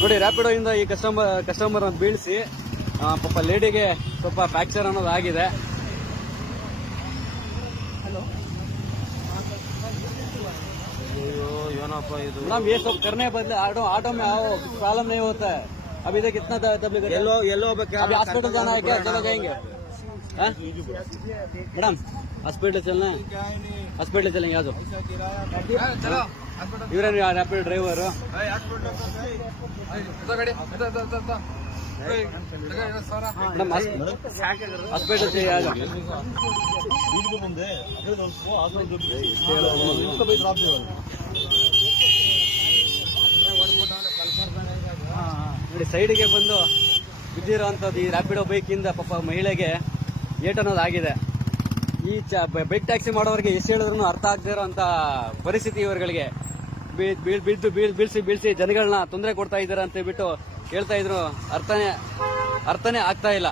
ನೋಡಿ ರ್ಯಾಪಿಡೋ ಇಂದ ಈ ಕಸ್ಟಮರ್ ಬೀಳಿಸಿ ಪಾಪ ಲೇಡಿಗೆ ಸ್ವಲ್ಪ ಫ್ರಾಕ್ಚರ್ ಅನ್ನೋದು ಆಗಿದೆ. मैडम ये सब करने बदले ऑटो में आओ, प्रॉब्लम नहीं होता है. अभी तक कितना तबलीग येलो अभी हॉस्पिटल जाना है क्या? चलो जाएंगे मैडम, हॉस्पिटल चलना है, हॉस्पिटल चलेंगे. आ जाओ इवरे रैपिड ड्राइवर मैडम हॉस्पिटल चाहिए. आ जाओ ನೋಡಿ ಸೈಡ್ಗೆ ಬಂದು ಬಿದ್ದಿರೋಂಥದ್ದು ಈ ರ್ಯಾಪಿಡೋ ಬೈಕಿಂದ ಪಾಪ ಮಹಿಳೆಗೆ ಏಟ್ ಅನ್ನೋದು ಆಗಿದೆ. ಈ ಬೈಕ್ ಟ್ಯಾಕ್ಸಿ ಮಾಡೋರಿಗೆ ಎಷ್ಟು ಹೇಳಿದ್ರು ಅರ್ಥ ಆಗದೇ ಇರೋಂಥ ಪರಿಸ್ಥಿತಿ ಇವರುಗಳಿಗೆ. ಬೀಳ್ಸಿ ಜನಗಳನ್ನ ತೊಂದರೆ ಕೊಡ್ತಾ ಇದ್ದಾರೆ ಅಂತ ಹೇಳ್ಬಿಟ್ಟು ಹೇಳ್ತಾ ಇದ್ರು. ಅರ್ಥನೇ ಆಗ್ತಾ ಇಲ್ಲ.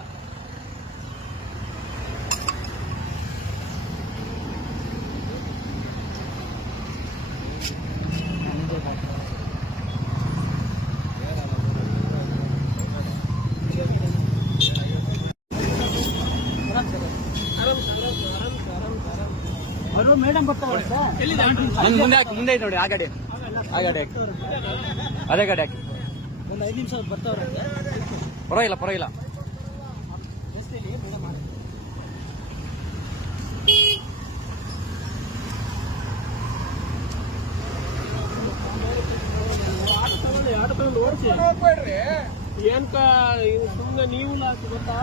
ಮೇಡಮ್ ಬರ್ತಾರೆ ಮುಂದೆ ಐತೆ ನೋಡಿ. ಆ ಗಾಡಿ ಅದೇ ಗಾಡಿ ಹಾಕಿ. ಒಂದು 5 ನಿಮಿಷ ಬರ್ತಾವ್ರೆ. ಪರವಾಗಿಲ್ಲ. ನೋಡ್ಬೇಡ್ರಿ ಏನ್ಕ ಸುಮ್ಮನೆ ನೀವು ಗೊತ್ತಾ.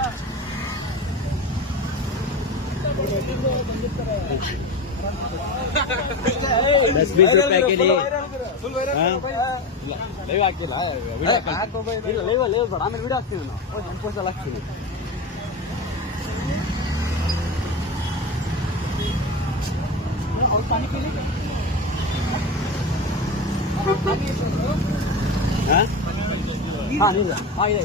₹10-20 के लिए ಲೈವ್ ಆಗ್ತಿಲ್ಲ. ಲೈವ್ ಬೇಡ, ಆಮೇಲೆ ವಿಡಿಯೋ ಹಾಕ್ತೀನಿ ನಾವು. ಸಂಪೋಸಲ್ಲಿ ಹಾಕ್ತೀನಿ. ಹಾಂ ಇದೆ.